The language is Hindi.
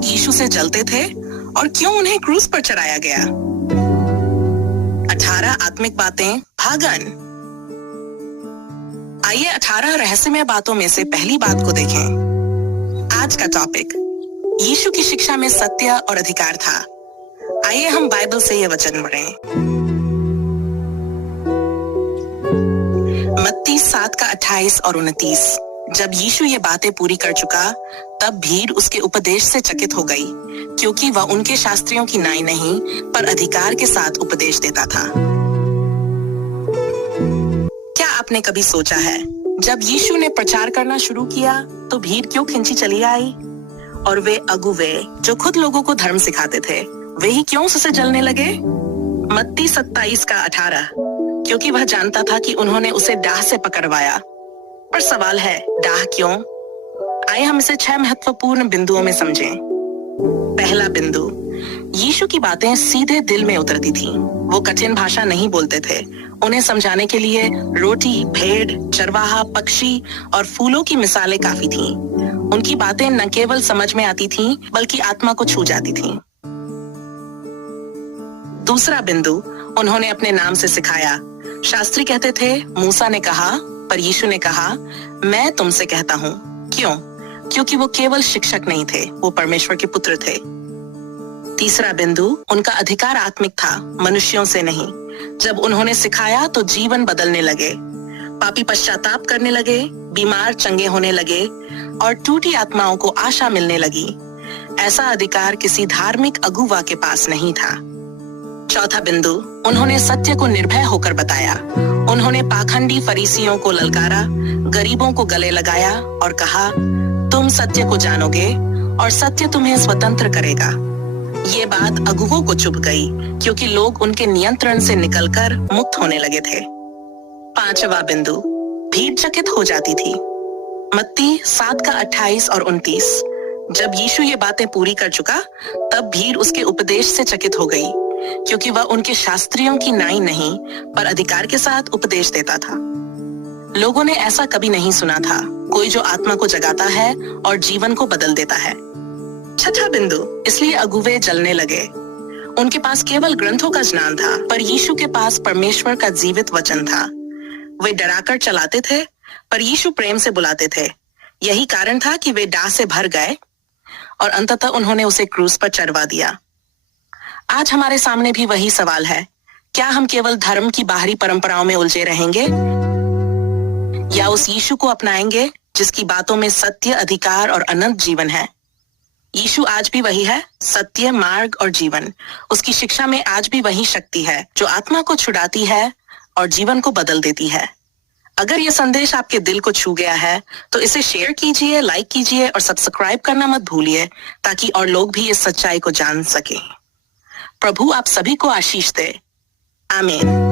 लोग यीशु से जलते थे और क्यों उन्हें क्रूस पर चढ़ाया गया? 18 आत्मिक बातें भागन। आइए 18 रहस्यमय बातों में से पहली बात को देखें। आज का टॉपिक यीशु की शिक्षा में सत्य और अधिकार था। आइए हम बाइबल से ये वचन पढ़ें। मत्ती 7 का 28 और 29। जब यीशु ये बातें पूरी कर चुका, तब भीड़ उसके उपदेश से चकित हो गई, क्योंकि वह उनके शास्त्रियों की नाई नहीं, पर अधिकार के साथ उपदेश देता था। क्या आपने कभी सोचा है, जब यीशु ने प्रचार करना शुरू किया, तो भीड़ क्यों खिंची चली आई? और वे अगुवे जो खुद लोगों को धर्म सिखाते थे, वे ही क्यों उससे जलने लगे? मत्ती 27 का 18। क्योंकि वह जानता था कि उन्होंने उसे डाह से पकड़वाया। पर सवाल है, डाह क्यों? आइए हम इसे 6 महत्वपूर्ण बिंदुओं में समझें। पहला बिंदु, यीशु की बातें सीधे दिल में उतरती थीं। वो कठिन भाषा नहीं बोलते थे। उन्हें समझाने के लिए रोटी, भेड़, चरवाहा, पक्षी और फूलों की मिसालें काफी थीं। उनकी बातें न केवल समझ में आती थीं, बल्कि आत्मा को छू जाती थीं। दूसरा बिंदु, उन्होंने अपने नाम से सिखाया। शास्त्री कहते थे, मूसा ने कहा, पर यीशु ने कहा, मैं तुमसे कहता हूँ। क्यों? क्योंकि वो केवल शिक्षक नहीं थे, वो परमेश्वर के पुत्र थे। तीसरा बिंदु, उनका अधिकार आत्मिक था, मनुष्यों से नहीं। जब उन्होंने सिखाया तो जीवन बदलने लगे। पापी पश्चाताप करने लगे, बीमार चंगे होने लगे और टूटी आत्माओं को आशा मिलने लगी। ऐसा अधिकार किसी धार्मिक अगुवा के पास नहीं था। चौथा बिंदु, उन्होंने सत्य को निर्भय होकर बताया। उन्होंने पाखंडी फरीसियों को ललकारा, गरीबों को गले लगाया और कहा, तुम सत्य को जानोगे और सत्य तुम्हें स्वतंत्र करेगा। ये बात अगुवों को चुभ गई, क्योंकि लोग उनके नियंत्रण से निकलकर मुक्त होने लगे थे। पांचवा बिंदु, भीड़ चकित हो जाती थी। मत्ती 7 का 28 और 29। जब यीशु ये बातें पूरी कर चुका, तब भीड़ उसके उपदेश से चकित हो गई, क्योंकि वह उनके शास्त्रियों की नाई नहीं, पर अधिकार के साथ उपदेश देता था। लोगों ने ऐसा कभी नहीं सुना था, कोई जो आत्मा को जगाता है और जीवन को बदल देता है। छठा बिंदु, इसलिए अगुवे जलने लगे। उनके पास केवल ग्रंथों का ज्ञान था, पर यीशु के पास परमेश्वर का जीवित वचन था। वे डराकर चलाते थे, पर यीशु प्रेम से बुलाते थे। यही कारण था कि वे डाह से भर गए और अंततः उन्होंने उसे क्रूस पर चढ़वा दिया। आज हमारे सामने भी वही सवाल है, क्या हम केवल धर्म की बाहरी परंपराओं में उलझे रहेंगे, या उस यीशु को अपनाएंगे जिसकी बातों में सत्य, अधिकार और अनंत जीवन है? यीशु आज भी वही है, सत्य, मार्ग और जीवन। उसकी शिक्षा में आज भी वही शक्ति है जो आत्मा को छुड़ाती है और जीवन को बदल देती है। अगर यह संदेश आपके दिल को छू गया है, तो इसे शेयर कीजिए, लाइक कीजिए और सब्सक्राइब करना मत भूलिए, ताकि और लोग भी इस सच्चाई को जान सकें। प्रभु आप सभी को आशीष दे। आमीन।